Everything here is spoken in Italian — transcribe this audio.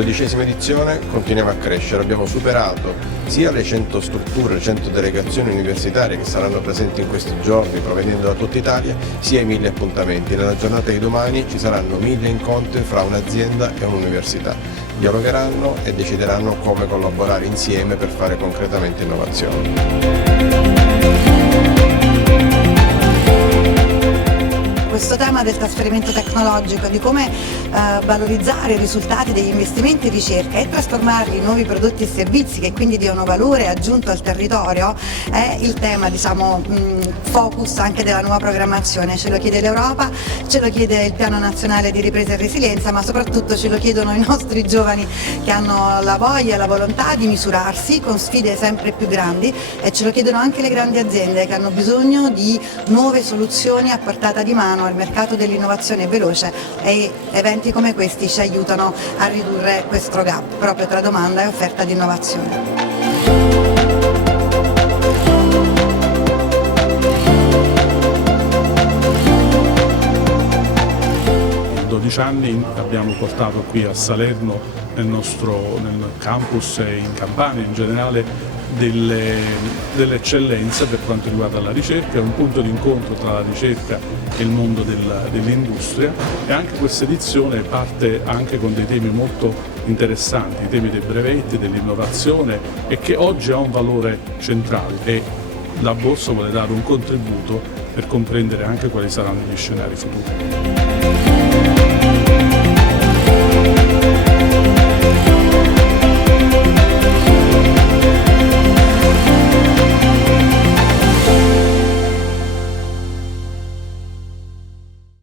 12ª edizione continuiamo a crescere, abbiamo superato sia le 100 strutture, le 100 delegazioni universitarie che saranno presenti in questi giorni provenendo da tutta Italia, sia i 1000 appuntamenti. Nella giornata di domani ci saranno 1000 incontri fra un'azienda e un'università. Dialogheranno e decideranno come collaborare insieme per fare concretamente innovazione. Questo tema del trasferimento tecnologico, di come valorizzare i risultati degli investimenti in ricerca e trasformarli in nuovi prodotti e servizi che quindi diano valore aggiunto al territorio, è il tema, focus anche della nuova programmazione. Ce lo chiede l'Europa, ce lo chiede il Piano Nazionale di Ripresa e Resilienza, ma soprattutto ce lo chiedono i nostri giovani che hanno la voglia e la volontà di misurarsi con sfide sempre più grandi, e ce lo chiedono anche le grandi aziende che hanno bisogno di nuove soluzioni a portata di mano. Il mercato dell'innovazione è veloce e eventi come questi ci aiutano a ridurre questo gap proprio tra domanda e offerta di innovazione. 12 anni abbiamo portato qui a Salerno, nel campus e in Campania in generale, delle eccellenze per quanto riguarda la ricerca, è un punto di incontro tra la ricerca e il mondo dell'industria, e anche questa edizione parte anche con dei temi molto interessanti, i temi dei brevetti, dell'innovazione, e che oggi ha un valore centrale, e la Borsa vuole dare un contributo per comprendere anche quali saranno gli scenari futuri.